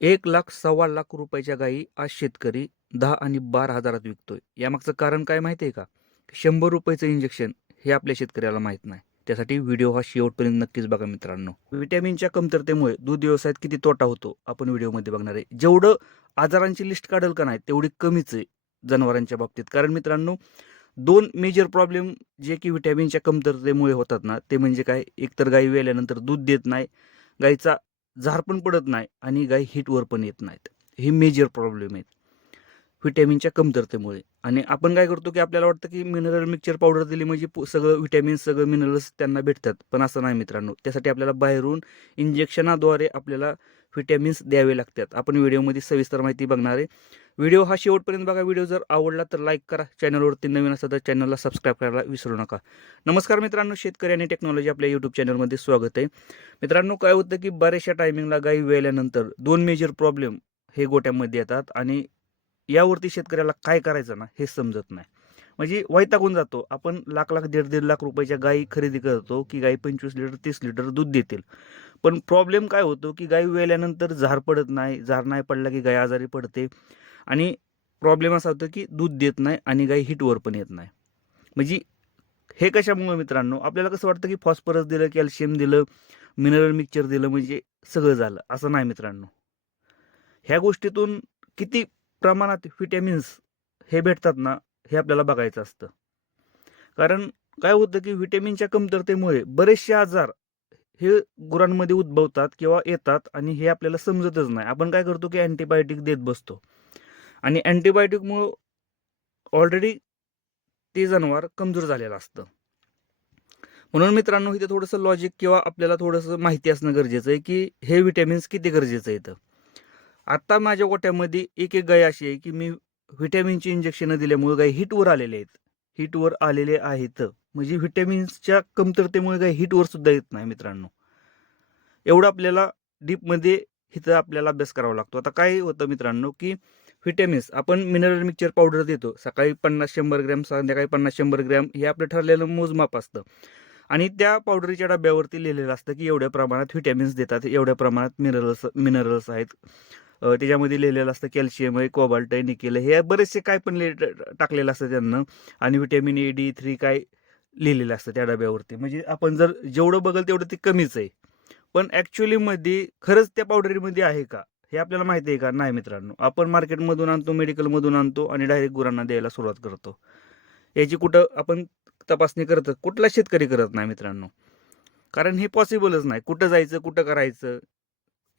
एक लाख सव्वा लाख रुपयाच्या गायी आज शेतकरी दहा आणि बारा हजारात विकतोय. यामागचं कारण काय माहिती आहे का? शंभर रुपयाचं इंजेक्शन हे आपल्या शेतकऱ्याला माहीत नाही. त्यासाठी व्हिडिओ हा शेवटपर्यंत नक्कीच बघा मित्रांनो. व्हिटॅमिनच्या कमतरतेमुळे दूध व्यवसायात किती तोटा होतो आपण व्हिडिओमध्ये बघणार आहे. जेवढं आजारांची लिस्ट काढल का नाही तेवढी कमीच आहे जनावरांच्या बाबतीत. कारण मित्रांनो दोन मेजर प्रॉब्लेम जे की व्हिटॅमिनच्या कमतरतेमुळे होतात ना ते म्हणजे काय? एकतर गाई वेल्यानंतर दूध देत नाही. गाईचा झार पण पडत नाही आणि गाय हिटवर पण येत नाहीत. हे मेजर प्रॉब्लेम आहेत. व्हिटॅमिनच्या कमतरतेमुळे. आणि आपण काय करतो की आपल्याला वाटतं की मिनरल मिक्सचर पावडर दिली म्हणजे पु- सगळं व्हिटॅमिन सगळं मिनरल्स त्यांना भेटतात. पण असं नाही मित्रांनो. त्यासाठी आपल्याला बाहेरून इंजेक्शनाद्वारे आपल्याला व्हिटॅमिन्स द्यावे लागतात. आपण व्हिडिओमध्ये सविस्तर माहिती बघणार आहे. व्हिडिओ हा शेवटपर्यंत बघा. व्हिडिओ जर आवडला तर लाईक करा. चॅनलवरती नवीन असेल तर चॅनलला सबस्क्राईब करायला विसरू नका. नमस्कार मित्रांनो. शेतकरी आणि टेक्नॉलॉजी आपल्या यूट्यूब चॅनलमध्ये स्वागत आहे. मित्रांनो काय होतं की बऱ्याचशा टायमिंगला गाई वेल्यानंतर दोन मेजर प्रॉब्लेम हे गोट्यामध्ये येतात आणि यावरती शेतकऱ्याला काय करायचं ना हे समजत नाही. म्हणजे वैतागून जातो. आपण लाख लाख दीड दीड लाख रुपयाच्या गाई खरेदी करतो की गाई पंचवीस लिटर तीस लिटर दूध देतील. पण प्रॉब्लेम काय होतो की गाई वेल्यानंतर झार पडत नाही. झार नाही पडला की गाय आजारी पडते. आणि प्रॉब्लेम असा होतो की दूध देत नाही आणि गाई हिटवर पण येत नाही. म्हणजे हे कशामुळे मित्रांनो? आपल्याला कसं वाटतं की फॉस्फरस दिलं कॅल्शियम दिलं मिनरल मिक्सचर दिलं म्हणजे सगळं झालं? असं नाही मित्रांनो. ह्या गोष्टीतून किती प्रमाणात व्हिटॅमिन्स हे भेटतात ना हे आपल्याला बघायचं असतं. कारण काय होतं की व्हिटॅमिनच्या कमतरतेमुळे बरेचसे आजार हे गुरांमध्ये उद्भवतात किंवा येतात आणि हे आपल्याला समजतच नाही. आपण काय करतो की अँटीबायोटिक देत बसतो. आणि अँटीबायोटिकमुळं ऑलरेडी ते जनावर कमजोर झालेलं असतं. म्हणून मित्रांनो इथे थोडंसं लॉजिक किंवा आपल्याला थोडंसं माहिती असणं गरजेचं आहे की हे व्हिटॅमिन्स किती गरजेचं आहे तर आत्ता माझ्या गोट्यामध्ये एक एक गाय अशी आहे की मी व्हिटॅमिनची इंजेक्शनं दिल्यामुळे गाय हिटवर आलेले आहेत. हिटवर आलेले आहेत. म्हणजे व्हिटॅमिन्सच्या कमतरतेमुळे गाय हिटवर सुद्धा येत नाही मित्रांनो. एवढं आपल्याला डीपमध्ये इथं आपल्याला अभ्यास करावा लागतो. आता काय होतं मित्रांनो की व्हिटॅमिन्स आपण मिनरल मिक्सचर पावडर देतो. सकाळी पन्नास शंभर ग्रॅम संध्याकाळी पन्नास शंभर ग्रॅम हे आपलं ठरलेलं मोजमाप असतं. आणि त्या पावडरीच्या डब्यावरती लिहिलेलं असतं की एवढ्या प्रमाणात व्हिटॅमिन्स देतात एवढ्या प्रमाणात मिनरल्स मिनरल्स आहेत. त्याच्यामध्ये लिहिलेलं असतं कॅल्शियम आहे कोबाल्ट आहे निकेल हे बरेचसे काय पण लिह टाकलेलं असतं त्यांना. आणि व्हिटॅमिन ए डी थ्री काय लिहिलेलं असतं त्या डब्यावरती. म्हणजे आपण जर जेवढं बघल तेवढं ते कमीच आहे. पण ॲक्च्युलीमध्ये खरंच त्या पावडरीमध्ये आहे का? हे आपल्याला माहिती आहे का? नाही मित्रांनो. आपण मार्केटमधून आणतो मेडिकलमधून आणतो आणि डायरेक्ट गुरांना द्यायला सुरुवात करतो. याची कुठं आपण तपासणी करतो कुठला शेतकरी करत नाही मित्रांनो? कारण हे पॉसिबलच नाही. कुठं जायचं कुठं करायचं?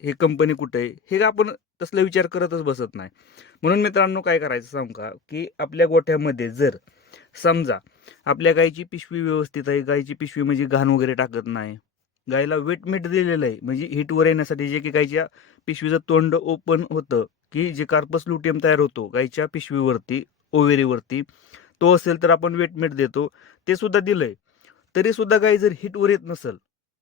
हे कंपनी कुठं? आहे हे आपण तसला विचार करतच बसत नाही. म्हणून मित्रांनो काय करायचं सांग का? की आपल्या गोठ्यामध्ये जर समजा आपल्या गायची पिशवी व्यवस्थित आहे गायची पिशवी म्हणजे घाण वगैरे टाकत नाही गायला वेट मीठ दिलेलं आहे. म्हणजे हिटवर येण्यासाठी जे की गायच्या पिशवीचं तोंड ओपन होतं की जे कार्पस लुटियम तयार होतो गायच्या पिशवीवरती ओवेरीवरती. तो असेल तर आपण वेट मीठ देतो. ते सुद्धा दिलंय. तरी सुद्धा गाय जर हिटवर येत नसेल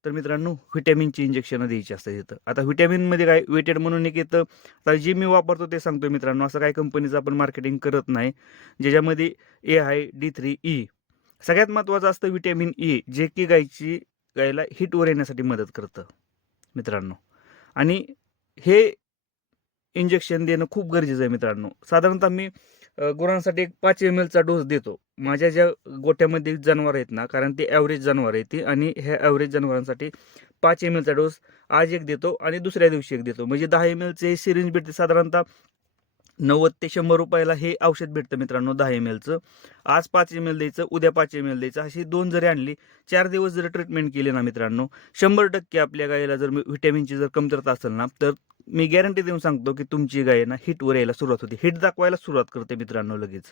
तर मित्रांनो व्हिटॅमिनची इंजेक्शनं द्यायची असतात इथं. आता व्हिटॅमिनमध्ये काय वेटेड म्हणून एक येतं. आता जे मी वापरतो ते सांगतो मित्रांनो. असं काही कंपनीचं आपण मार्केटिंग करत नाही. ज्याच्यामध्ये A I D three E सगळ्यात महत्त्वाचं असतं व्हिटॅमिन ई e, जे की गायची गायला हिटवर येण्यासाठी मदत करतं मित्रांनो. आणि हे इंजेक्शन देणं खूप गरजेचं आहे मित्रांनो. साधारणतः मी गुरांसाठी एक पाच एम एलचा डोस देतो. माझ्या ज्या गोट्यामध्ये जनावर आहेत ना कारण ते ॲव्हरेज जनावर आहे ती आणि ह्या ॲव्हरेज जनावरांसाठी पाच एम एलचा डोस आज एक देतो आणि दुसऱ्या दिवशी एक देतो. म्हणजे दहा एम एलचे सिरिंज भेटते साधारणतः नव्वद ते शंभर रुपयाला हे औषध भेटतं मित्रांनो दहा एम एलचं आज पाच एम एल द्यायचं उद्या पाच एम एल द्यायचं अशी दोन जरी आणली चार दिवस जर ट्रीटमेंट केली ना मित्रांनो शंभर टक्के आपल्या गायीला जर व्हिटॅमिनची जर कमतरता असेल ना तर मी गॅरंटी देऊन सांगतो की तुमची गाय ना हिटवर यायला सुरुवात होते. हिट दाखवायला सुरुवात करते मित्रांनो लगेच.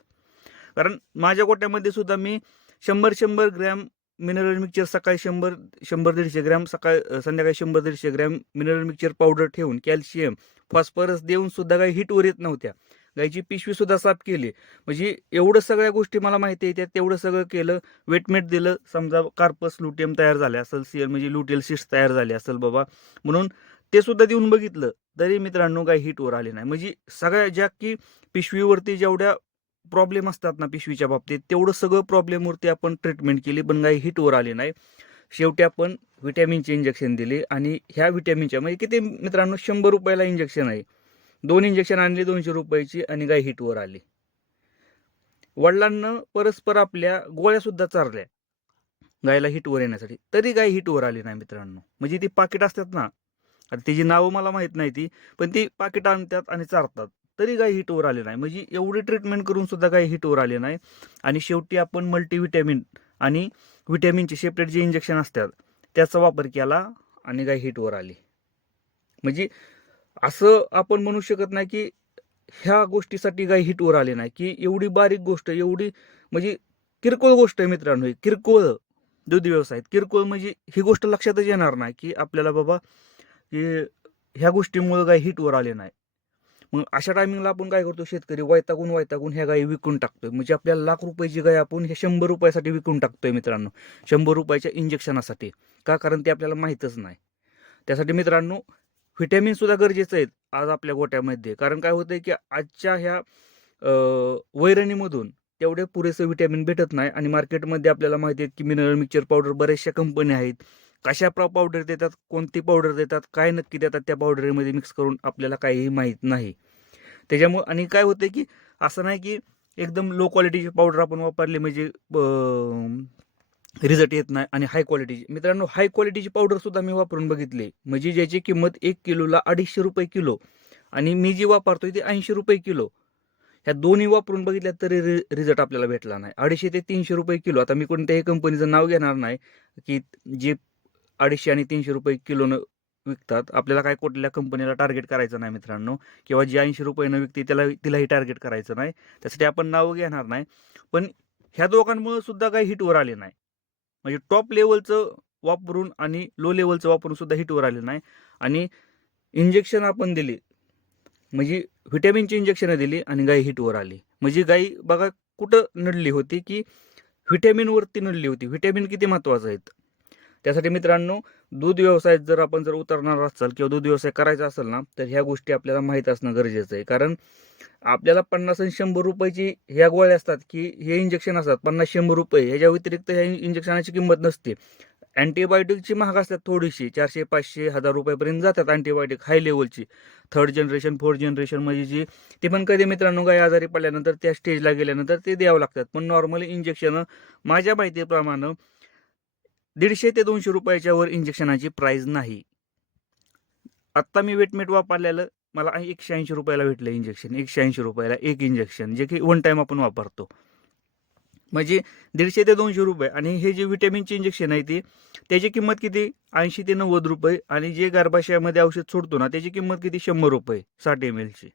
कारण माझ्या गोट्यामध्ये सुद्धा मी शंभर शंभर ग्रॅम मिनरल मिक्सचर सकाळी शंभर शंभर दीडशे ग्रॅम सकाळ संध्याकाळी शंभर दीडशे ग्रॅम मिनरल मिक्सचर पावडर ठेवून कॅल्शियम फॉस्फरस देऊन सुद्धा गाय हिटवर येत नव्हत्या. गायची पिशवी सुद्धा साफ केली. म्हणजे एवढं सगळ्या गोष्टी मला माहिती आहे त्या तेवढं सगळं केलं वेटमेट दिलं समजा कार्पस लुटियम तयार झाले असेल सीएल म्हणजे लुटेल सीट्स तयार झाले असेल बाबा. म्हणून ते सुद्धा देऊन बघितलं तरी मित्रांनो काही हिटवर आले नाही. म्हणजे सगळ्या ज्या की पिशवीवरती जेवढ्या प्रॉब्लेम असतात ना पिशवीच्या बाबतीत तेवढं सगळं प्रॉब्लेमवरती आपण ट्रीटमेंट केली पण काही हिटवर आले नाही. शेवटी आपण व्हिटॅमिनचे इंजेक्शन दिले आणि ह्या व्हिटॅमिनच्या म्हणजे किती मित्रांनो शंभर रुपयाला इंजेक्शन आहे. दोन इंजेक्शन आणले दोनशे रुपयाची आणि गाय हिटवर आली. वडिलांना परस्पर आपल्या गोळ्या सुद्धा चारल्या. गायला हिटवर येण्यासाठी. तरी गाय हिटवर आली नाही मित्रांनो. म्हणजे ती पाकिट असतात ना. आता तिची नावं मला माहीत नाही ती पण ती पाकिट आणतात आणि चारतात. तरी गाय हिटवर आले नाही. म्हणजे एवढी ट्रीटमेंट करून सुद्धा गाय हिटवर आले नाही. आणि शेवटी आपण मल्टीव्हिटॅमिन आणि व्हिटॅमिनचे सेपरेट जे इंजेक्शन असतात त्याचा वापर केला आणि गाय हिटवर आली. म्हणजे असं आपण म्हणू शकत नाही की ह्या गोष्टीसाठी काही हिटवर आली नाही. की एवढी बारीक गोष्ट एवढी म्हणजे किरकोळ गोष्ट आहे मित्रांनो. किरकोळ दूध व्यवसायात किरकोळ म्हणजे ही गोष्ट लक्षातच येणार नाही की आपल्याला बाबा की ह्या गोष्टीमुळे गाय हिटवर आले नाही. मग अशा टायमिंगला आपण काय करतो? शेतकरी वैतागून वैतागून ह्या गायी विकून टाकतोय. म्हणजे आपल्याला लाख रुपयाची गाय आपण हे शंभर रुपयासाठी विकून टाकतोय मित्रांनो. शंभर रुपयाच्या इंजेक्शनासाठी का? कारण ते आपल्याला माहीतच नाही. त्यासाठी मित्रांनो व्हिटॅमिन सुद्धा गरजेचं आहेत आज आपल्या गोट्यामध्ये. कारण काय होतंय की आजच्या ह्या वैरणीमधून तेवढे पुरेसे व्हिटॅमिन भेटत नाही. आणि मार्केटमध्ये आपल्याला माहिती आहे की मिनरल मिक्सचर पावडर बऱ्याचशा कंपन्या आहेत. कशा प्र पावडर देतात कोणती पावडर देतात काय नक्की देतात त्या पावडरमध्ये मिक्स करून आपल्याला काहीही माहीत नाही. त्याच्यामुळं आणि काय होतं की असं नाही की एकदम लो क्वालिटीची पावडर आपण वापरली म्हणजे रिझल्ट येत नाही आणि हाय क्वालिटीची मित्रांनो हाय क्वालिटीची पावडरसुद्धा मी वापरून बघितली. म्हणजे ज्याची किंमत एक किलोला अडीचशे रुपये किलो आणि मी जी वापरतोय ती ऐंशी रुपये किलो. ह्या दोन्ही वापरून बघितल्या तरी रि रिझल्ट आपल्याला भेटला नाही. अडीचशे ते तीनशे रुपये किलो. आता मी कोणत्याही कंपनीचं नाव घेणार नाही की जे अडीचशे आणि तीनशे रुपये किलोनं विकतात. आपल्याला काय कुठल्या कंपनीला टार्गेट करायचं नाही मित्रांनो. किंवा जी ऐंशी रुपयानं विकते त्याला तिलाही टार्गेट करायचं नाही. त्यासाठी आपण नावं घेणार नाही. पण ह्या दोघांमुळे सुद्धा काही हिटवर आले नाही. म्हणजे टॉप लेवलचं वापरून आणि लो लेवलचं वापरून सुद्धा हिटवर आले नाही. आणि इंजेक्शन आपण दिली. म्हणजे व्हिटॅमिनची इंजेक्शनं दिली आणि गाई हिटवर आली. म्हणजे गाई बघा कुठं नडली होती की व्हिटॅमिनवरती नडली होती. व्हिटॅमिन किती महत्त्वाचं आहेत? त्यासाठी मित्रांनो दूध व्यवसायात जर आपण जर उतरणार असाल किंवा दूध व्यवसाय करायचा असेल ना तर ह्या गोष्टी आपल्याला माहीत असणं गरजेचं आहे. कारण आपल्याला पन्नास आणि शंभर रुपयाची ह्या गोळ्या असतात की हे इंजेक्शन असतात. पन्नास शंभर रुपये ह्याच्या व्यतिरिक्त ह्या इंजेक्शनाची किंमत नसते. अँटीबायोटिकची महाग असतात थोडीशी. चारशे पाचशे हजार रुपयापर्यंत जातात अँटीबायोटिक हाय लेवलची थर्ड जनरेशन फोर्थ जनरेशन म्हणजे जी ती पण कधी मित्रांनो गाय आजारी पडल्यानंतर त्या स्टेजला गेल्यानंतर ते द्यावं लागतात. पण नॉर्मली इंजेक्शन माझ्या माहितीप्रमाणे दीडशे ते दोनशे रुपयाच्या वर इंजेक्शनाची प्राईज नाही. आत्ता मी वेटमेट वापरलेलं मला एकशे ऐंशी रुपयाला भेटलं इंजेक्शन एकशे ऐंशी रुपयाला एक इंजेक्शन जे की वन टाईम आपण वापरतो. म्हणजे दीडशे ते दोनशे रुपये आणि हे जे व्हिटॅमिनचे इंजेक्शन आहे ते त्याची किंमत किती? ऐंशी ते नव्वद रुपये आणि जे गर्भाशयामध्ये औषध सोडतो ना त्याची किंमत किती? शंभर रुपये साठ एम एलची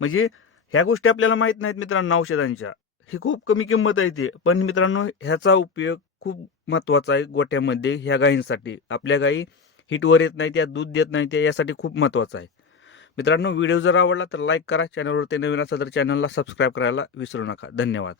म्हणजे ह्या गोष्टी आपल्याला माहीत नाहीत मित्रांनो औषधांच्या. ही खूप कमी किंमत आहे ते. पण मित्रांनो ह्याचा उपयोग खूप महत्त्वाचा आहे गोट्यामध्ये ह्या गायींसाठी. आपल्या गायी हिटवर येत नाही त्या दूध देत नाही त्या यासाठी खूप महत्त्वाचं आहे. मित्रांनो व्हिडिओ जर आवडला तर लाईक करा चॅनलवरती नवीन असा तर चॅनलला सबस्क्राईब करायला विसरू नका. धन्यवाद.